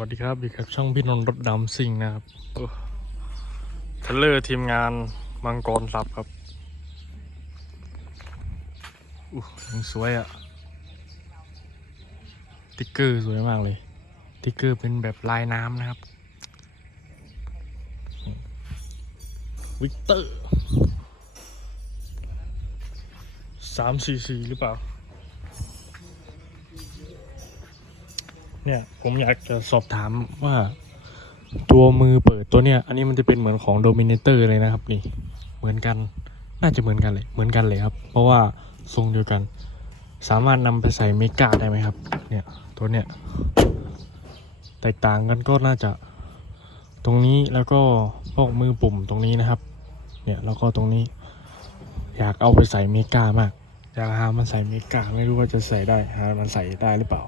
วัสดีครับอีกครับช่องพี่นนท์รถดำซิ่งนะครับเทเลอร์ทีมงานมังกรสับครับอู้ยังสวยอะ่ะติ๊กเกอร์สวยมากเลยติ๊กเกอร์เป็นแบบลายน้ำนะครับวิกเตอร์สามสี่สี่หรือเปล่า เนี่ยผมอยากจะสอบถามว่าตัวมือเปิดตัวเนี้ยอันนี้มันจะเป็นเหมือนของ Dominator เลยนะครับนี่เหมือนกันน่าจะเหมือนกันเลยเหมือนกันเลยครับ เพราะว่าทรงเดียวกัน สามารถนำไปใส่เมกาได้ไหมครับ เนี่ยตัวเนี้ยแตกต่างกันก็น่าจะตรงนี้แล้วก็พวกมือปุ่มตรงนี้นะครับ เนี่ยแล้วก็ตรงนี้ อยากเอาไปใส่เมกามากอยากหามันใส่เมกาไม่รู้ว่าจะใส่ได้หามันใส่ได้หรือเปล่า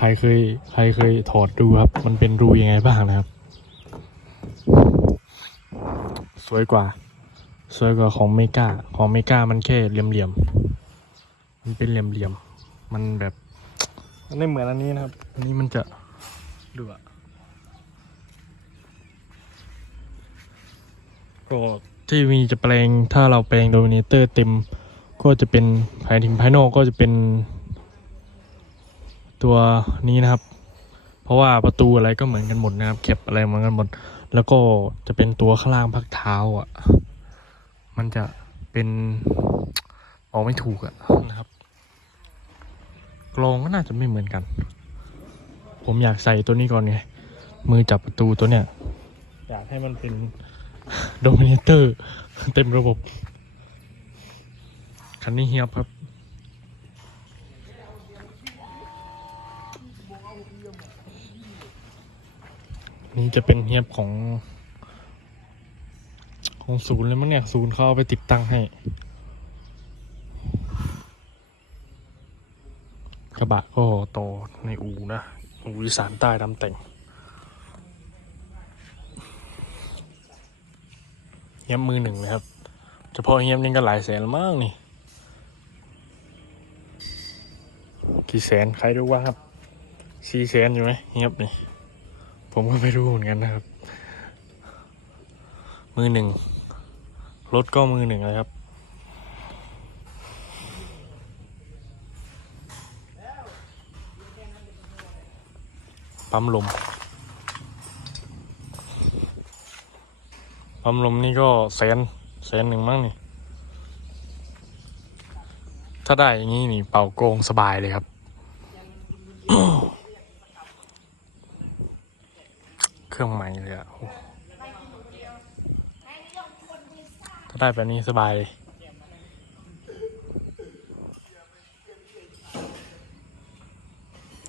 ใครเคย ใครเคยถอดดูครับ มันเป็นรูยังไงบ้างนะครับ สวยกว่า สวยกว่าของเมกาของเมกามันแค่เหลี่ยมๆมันเป็นเหลี่ยมๆมันแบบมันไม่เหมือนอันนี้นะครับ อันนี้มันจะดูอะก็ที่มีจะแปลงถ้าเราแปลงโดมิเนเตอร์เต็มก็จะเป็นภายถึงภายนอกก็จะเป็น ตัวนี้นะครับ เพราะว่าประตูอะไรก็เหมือนกันหมดนะครับแคปอะไรเหมือนกันหมด แล้วก็จะเป็นตัวข้างล่างพักเท้าอะ มันจะเป็นออกไม่ถูกอะนะครับ กลองก็น่าจะไม่เหมือนกัน ผมอยากใส่ตัวนี้ก่อนไงมือจับประตูตัวเนี้ยอยากให้มันเป็นโดมิเนเตอร์เต็มระบบ คันนี้เฮียบครับ นี่จะเป็นเฮียบของ ของศูนย์เลยมั้งเนี่ย ศูนย์เขาเอาไปติดตั้งให้ กระบะก็โตในอูนะอูอีสานใต้ดำแต่งเฮียบมือหนึ่งเลยครับเฉพาะเฮียบนี่ก็หลายแสนแล้วมั้งนี่ กี่แสนใครรู้ว่าครับสี่แสนอยู่ไหมเฮียบนี่ ผมก็ไม่รู้เหมือนกันนะครับ มือหนึ่งรถก็มือหนึ่งเลยครับ ปั๊มลม ปั๊มลมนี่ก็แสนแสนหนึ่งมั้งนี่ ถ้าได้อย่างนี้นี่เป่าโกงสบายเลยครับ เค รื่องใหม่เลยอะถ้าได้แบบนี้สบายเลย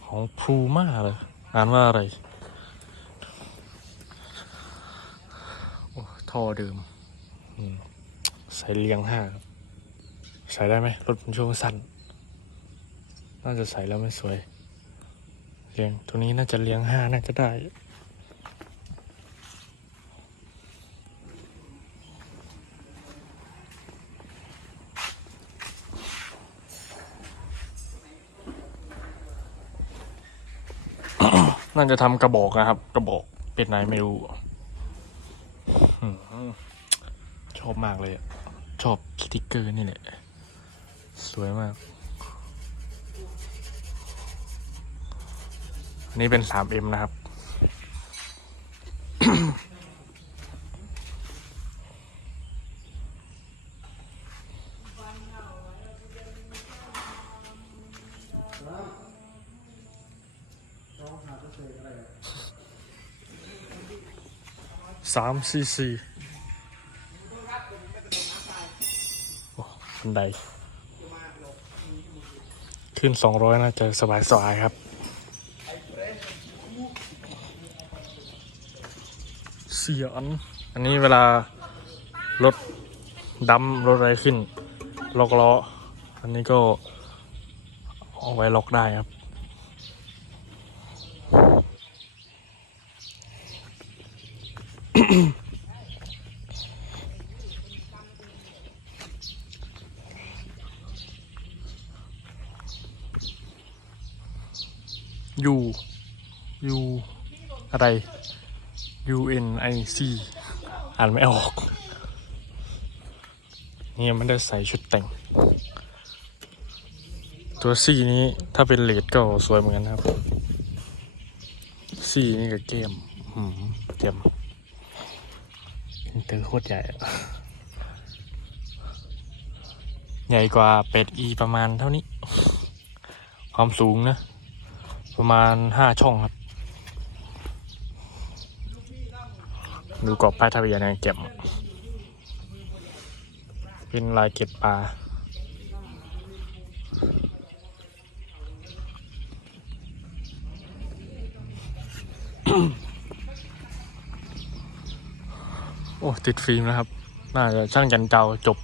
ของพูมาเลยอ่านว่าอะไรโอ้ท่อเดิมอืมใส่เรียงห้าใส่ได้ไหมรถมันช่วงสั้น น่าจะใส่แล้วไม่สวยเรียงตัวนี้น่าจะเรียงห้าน่าจะได้ น่าจะทำกระบอกนะครับ กระบอกเป็นไหนไม่รู้ชอบมากเลยชอบสติกเกอร์นี่แหละ สวยมาก นี่เป็น 3M นะครับ สามสี่สี่โอ้บันได ขึ้นสองร้อยน่าจะสบายสบายครับเสียงอันนี้เวลารถดำรถอะไรขึ้น ล็อกล้อ อันนี้ก็เอาไว้ล็อกได้ครับ อยู่อยู่อะไร U N I C อ่านไม่ออกนี่ยังไม่ได้ใส่ชุดแต่ง ตัวซีนี้ถ้าเป็นเลดก็สวยเหมือนกันครับ ซีนี่กับเกมหืมเกมอินเตอร์โคตรใหญ่ ใหญ่กว่าเป็ดอีประมาณเท่านี้ ความสูงนะ ประมาณห้าช่องครับ ดูกรอบป้ายทะเบียนในเก็บเป็นลายเก็บปลาโอ้ ติดฟิล์มแล้วครับ น่าจะช่างจันเจ้าจบ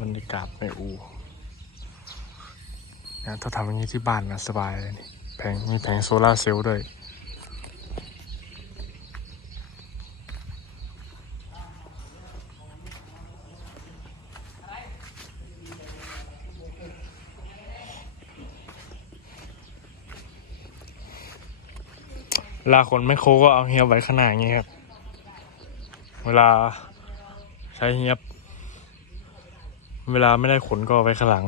บรรยากาศในอู นะถ้าทำอย่างนี้ที่บ้านนะสบายเลยนี่แผงมีแผงโซลาเซลล์ด้วยเวลาขนไม่โครก็เอาเฮียบไว้ขนาอย่างนี้ครับ เวลาใช้เฮียบ เวลาไม่ได้ขนก็เอาไว้ข้างหลัง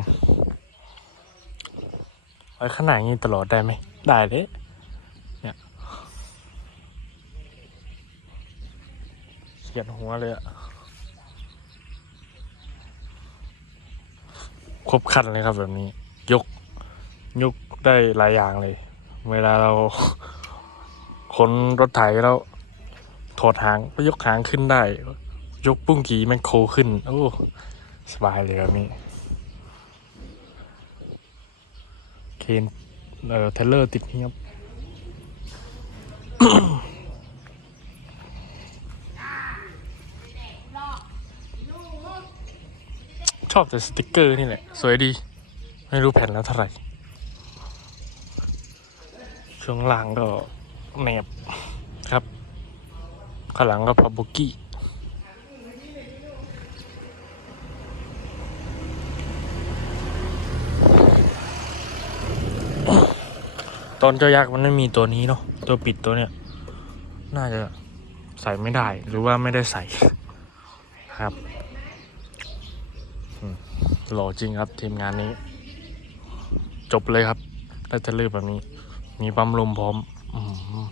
ไว้ข้างหน้าอย่างนี้ตลอดได้ไหม ได้เลยเนี่ยเขียนหัวเลยอะครบคันเลยครับแบบนี้ ยก ยกได้หลายอย่างเลย เวลาเราขนรถไถแล้วถอดหางก็ยกหางขึ้นได้ ยกปุ้งกีแมคโครขึ้น โอ้ สบายเลยแบบนี้ เค นเอ่อเทเลอร์ติดเงียบชอบแต่สติกเกอร์นี่แหละ สวยดี ไม่รู้แผ่นแล้วเท่าไหร่ ช่วงล่างก็แหนบครับ ข้างหลังก็พับบุกี้ ตอนเจ้ายักษ์มันไม่มีตัวนี้เนาะตัวปิดตัวเนี้ยน่าจะใส่ไม่ได้หรือว่าไม่ได้ใส่ครับหล่อจริงครับทีมงานนี้ จบเลยครับได้จะลืบแบบนี้ มีปั๊มลมพร้อมอืม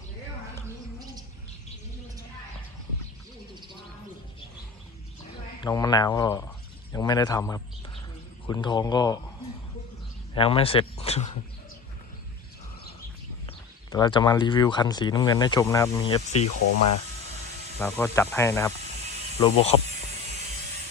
น้องมะนาวก็ยังไม่ได้ทำครับ คุณทองก็ยังไม่เสร็จ แต่เราจะมารีวิวคันสีน้ำเงินให้ชมนะครับ มี FC ขอมาแล้วก็จัดให้นะครับโลโบคอป